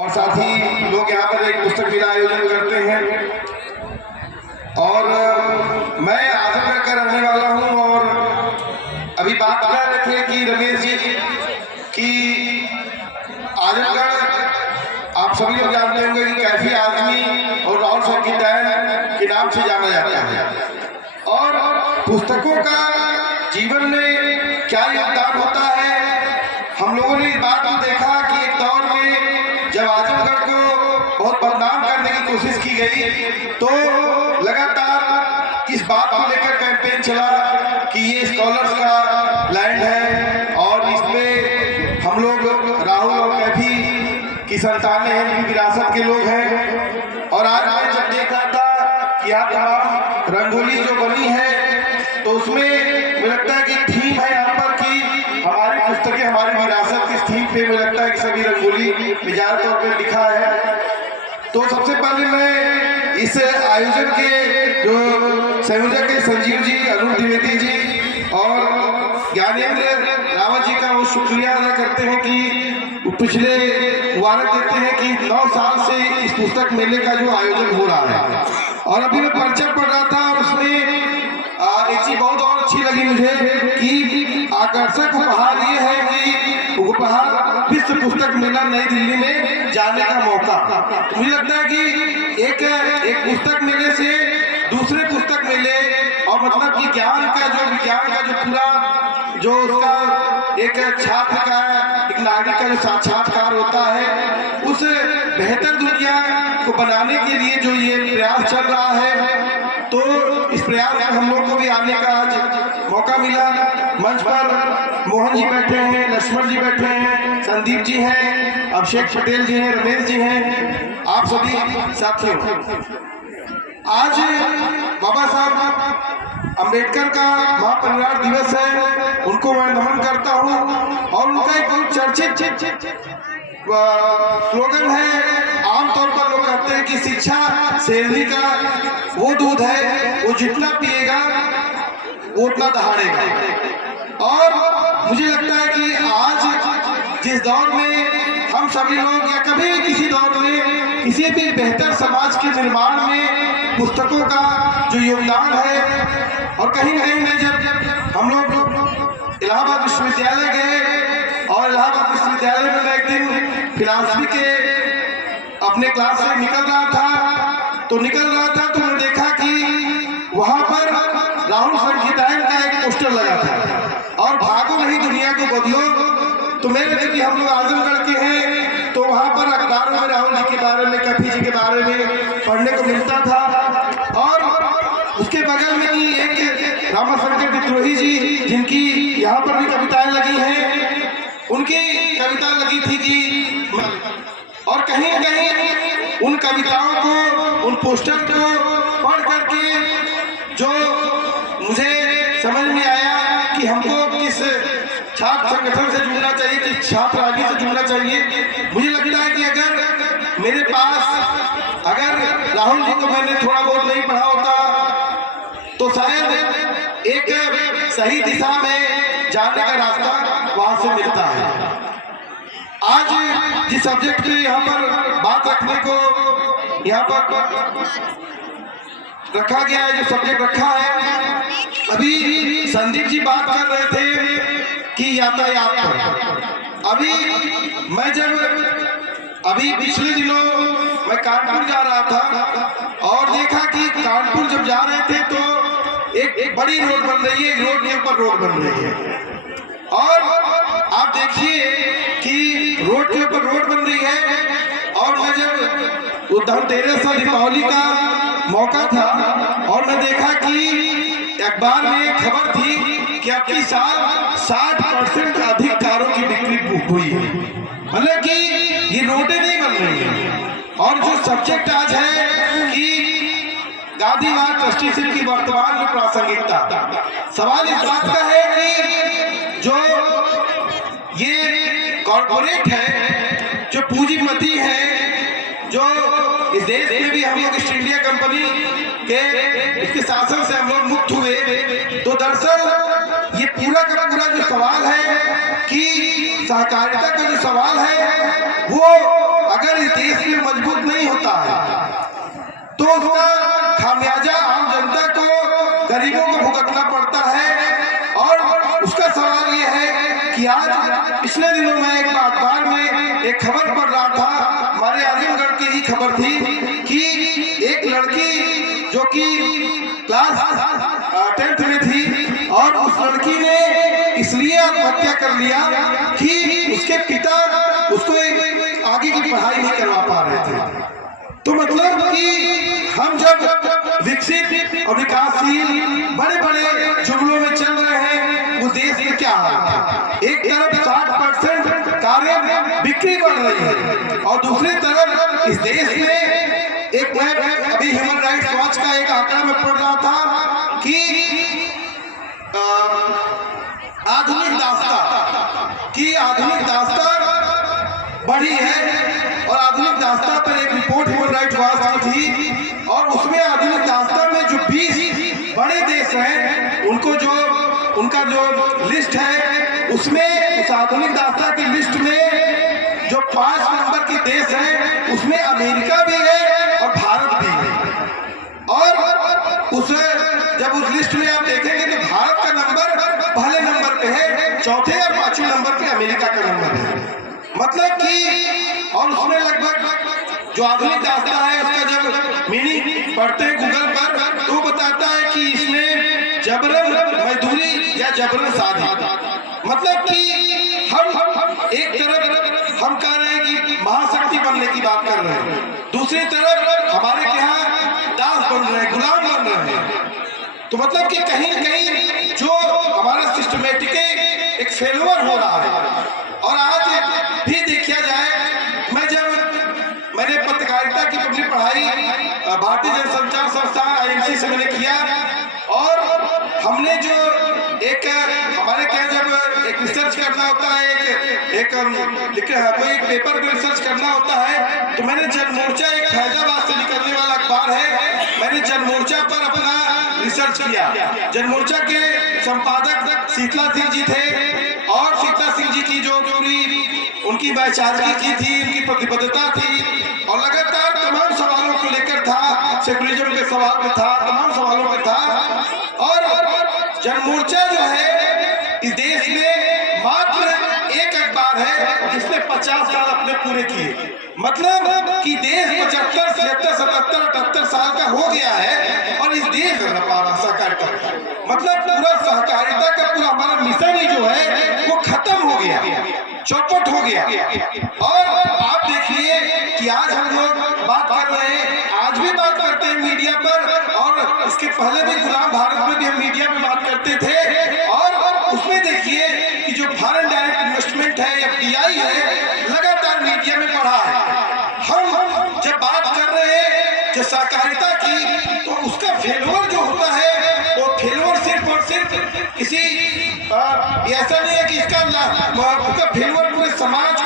और साथ ही लोग यहाँ पर एक पुस्तक मेला आयोजन करते हैं। और मैं आजमगढ़ का रहने वाला हूँ और अभी बात कर रहे थे कि रमेश जी कि आजमगढ़ आप सभी लोग जानते होंगे कि कैफी आदमी और राहुल संगीतन के नाम से जाना जाता है। और पुस्तकों का जीवन में क्या योगदान होता है, हम लोगों ने इस बात को देखा कि एक दौर में जब आजमगढ़ को बहुत बदनाम करने की कोशिश की गई तो लगातार इस बात को लेकर कैंपेन चला कि ये स्कॉलर्स का लैंड है और इसमें हम लोग राहुल और कैफी की संतानें हैं, इनकी विरासत के लोग हैं। और आज मैं जब देख रहा था कि यहाँ तमाम रंगोली जो बनी है तो उसमें मुझे लगता है कि थीम है यहाँ पर कि हमारी पुस्तकें हमारी विरासत, इस थीम पे मुझे लगता है कि सभी रंगोली विचार तौर पर लिखा है। तो सबसे पहले मैं इस आयोजन के जो संयोजक है संजीव जी, अरुण द्विवेदी जी और ज्ञानेंद्र रावत जी का वो शुक्रिया अदा करते हैं कि पिछले मुबारक देते हैं कि 9 साल से इस पुस्तक मेले का जो आयोजन हो रहा है। और अभी मैं पर्चा पढ़ रहा था और उसमें एक चीज बहुत और अच्छी लगी मुझे कि आकर्षक उपहार ये है कि उपहार विश्व पुस्तक मेला नई दिल्ली में जाने का मौका। मुझे लगता है कि एक पुस्तक मेले से दूसरे पुस्तक मेले और मतलब कि ज्ञान का जो पूरा जो उसका एक छात्र का एक नागरिक का जो साक्षात्कार होता है उस बेहतर दुनिया को बनाने के लिए जो ये प्रयास चल रहा है तो इस प्रयास में हम लोग को भी आने का आज मौका मिला। मंच पर मोहन जी बैठे हैं, लक्ष्मण जी बैठे हैं, संदीप जी हैं, अभिषेक पटेल जी हैं, रमेश जी हैं, आप सभी साथियों। आज बाबा साहब अम्बेडकर का महापरिनिर्वाण दिवस है, उनको मैं नमन करता हूँ। और उनका एक बहुत चर्चित स्लोगन है, आमतौर पर लोग कहते हैं कि शिक्षा शेरनी का वो दूध है, वो जितना पिएगा वो उतना दहाड़ेगा। और मुझे लगता है कि आज जिस दौर में हम सभी लोग या कभी भी किसी दौर में किसी भी बेहतर समाज के निर्माण में पुस्तकों का जो योगदान है, और कहीं न कहीं में जब हम लोग इलाहाबाद विश्वविद्यालय गए और इलाहाबाद विश्वविद्यालय में मैं एक दिन फिलॉसफी के अपने क्लास से निकल रहा था तो मैंने देखा कि वहां पर राहुल संगीतन का एक पोस्टर लगा था और भागो नहीं दुनिया को बदलो। तो मैंने देखी हम लोग आजमगढ़ के हैं तो वहां पर अखबारों में राहुल जी के बारे में, कैफी जी के बारे में पढ़ने को मिलता था। और उसके बगल में ही एक रामाशंकर विद्रोही जी जिनकी यहाँ पर भी कविताएं लगी हैं, उनकी कविता लगी थी कि और कहीं न कहीं उन कविताओं को, उन पोस्टर को पढ़ करके जो मुझे समझ में आया कि हमको किस छात्र संगठन से जुड़ना चाहिए, किस छात्र राजनीति से जुड़ना चाहिए। मुझे लगता है कि अगर मेरे पास राहुल जी को मैंने थोड़ा बहुत नहीं पढ़ा होता तो शायद एक सही दिशा में जाने का रास्ता वहां से मिलता है। आज जिस सब्जेक्ट के यहाँ पर बात रखने को यहाँ पर रखा गया है, जो सब्जेक्ट रखा है, अभी संदीप जी बात कर रहे थे कि यातायात पर। अभी पिछले दिनों मैं कानपुर जा रहा था और देखा कि कानपुर जब जा रहे थे तो एक बड़ी रोड बन रही है, रोड के ऊपर रोड बन रही है। और आप देखिए कि रोड के ऊपर रोड बन रही है और मैं जब धनतेरस और दीपावली का मौका था और मैं देखा कि अखबार में खबर थी कि अब की साल 60% अधिक कारों की बिक्री हुई है, मतलब कि ये रोडें नहीं बन रही है। और जो सब्जेक्ट आज है कि गांधीवाद ट्रस्टीशिप की वर्तमान में प्रासंगिकता, सवाल इस बात का है कि जो ये कॉर्पोरेट है, जो पूंजीपति है, जो इस देश में भी हम लोग ईस्ट इंडिया कंपनी के इसके शासन से हम लोग मुक्त हुए, तो दरअसल ये पूरा का पूरा जो सवाल है कि सहकारिता का जो सवाल है वो अगर इस उसका खामियाजा आम जनता को, गरीबों को भुगतना पड़ता है। और उसका सवाल यह है कि आज पिछले दिनों में एक अखबार में एक खबर पढ़ रहा था, हमारे आजमगढ़ की ही खबर थी कि एक लड़की जो कि क्लास 10th में थी और उस लड़की ने इसलिए आत्महत्या कर लिया कि उसके पिता उसको आगे की पढ़ाई नहीं करवा पा रहे थे। तो मतलब कि हम जब विकसित और विकासशील बड़े बड़े जुमलों में चल रहे हैं, वो देश में क्या हाल है? एक तरफ 60% कारें बिक्री बढ़ रही है और दूसरी तरफ इस देश में एक, मैं अभी ह्यूमन राइट्स वॉच का एक आंकड़ा में पढ़ रहा था कि आधुनिक दास्तां बढ़ी है। और आधुनिक दास्तां पर एक रिपोर्ट ह्यूमन राइट्स वॉच की थी और उसमें आधुनिक दास्तां में जो 20 बड़े देश हैं, उनका जो लिस्ट है, उसमें उस आधुनिक दास्तां की लिस्ट में जो 5 नंबर के देश हैं, उसमें अमेरिका भी है और भारत भी है। और जब उस लिस्ट में आप देखेंगे तो भारत का नंबर पहले नंबर पे है, चौथे और 5वें नंबर पे अमेरिका का नंबर है। मतलब कि और उसमें लगभग जो आधुनिक दास्तां है उसका जब मीनिंग पढ़ते हैं गूगल पर तो बताता है कि इसमें जबरन मजदूरी या जबरन शादी। मतलब कि हम एक तरफ हम कह रहे हैं कि महाशक्ति बनने की बात कर रहे हैं, दूसरी तरफ हमारे यहाँ दास बन रहे हैं, गुलाम बन रहे हैं। तो मतलब कि कहीं न कहीं जो हमारा सिस्टमेटिक एक फेलुअर हो रहा है। और आज भी देखा जाए, मैंने पत्रकारिता की अपनी पढ़ाई भारतीय जनसंचार संस्थान IMC से मैंने किया और हमने जो एक हमारे क्या जब एक रिसर्च करना होता है, कोई एक पेपर को रिसर्च करना होता है, तो मैंने जनमोर्चा, एक फैजाबाद से निकलने वाला अखबार है, मैंने जनमोर्चा पर अपना रिसर्च किया। जनमोर्चा के संपादक शीतला सिंह जी थे और शीतला सिंह जी की जो पूरी उनकी वैचारिकी की थी, उनकी प्रतिबद्धता थी और लगातार तमाम सवालों को लेकर था, सेकुलरिज्म के सवाल पे था, तमाम सवालों पे था। और जनमोर्चा जो है इस देश में मात्र एक अखबार है जिसने 50 साल अपने पूरे किए। मतलब कि देश 75, 76, 77, 78 साल का हो गया है और इस देश सहकारिता, मतलब पूरा सहकारिता का पूरा हमारा मिशन ही जो है वो खत्म हो गया, चौपट हो गया। और आप देखिए कि आज हम लोग बात कर रहे हैं, आज भी बात करते हैं मीडिया पर और इसके पहले भी गुलाम भारत में भी हम मीडिया में बात करते थे। और उसमें देखिए कि जो फॉरेन डायरेक्ट इन्वेस्टमेंट है, FDI है, लगातार मीडिया में पढ़ा है। हम जब बात कर रहे हैं जो सहकारिता की, तो उसका फेलुअर जो होता है वो फेलुअर सिर्फ और सिर्फ किसी ऐसा नहीं है कि इसका फेलुअर पूरे समाज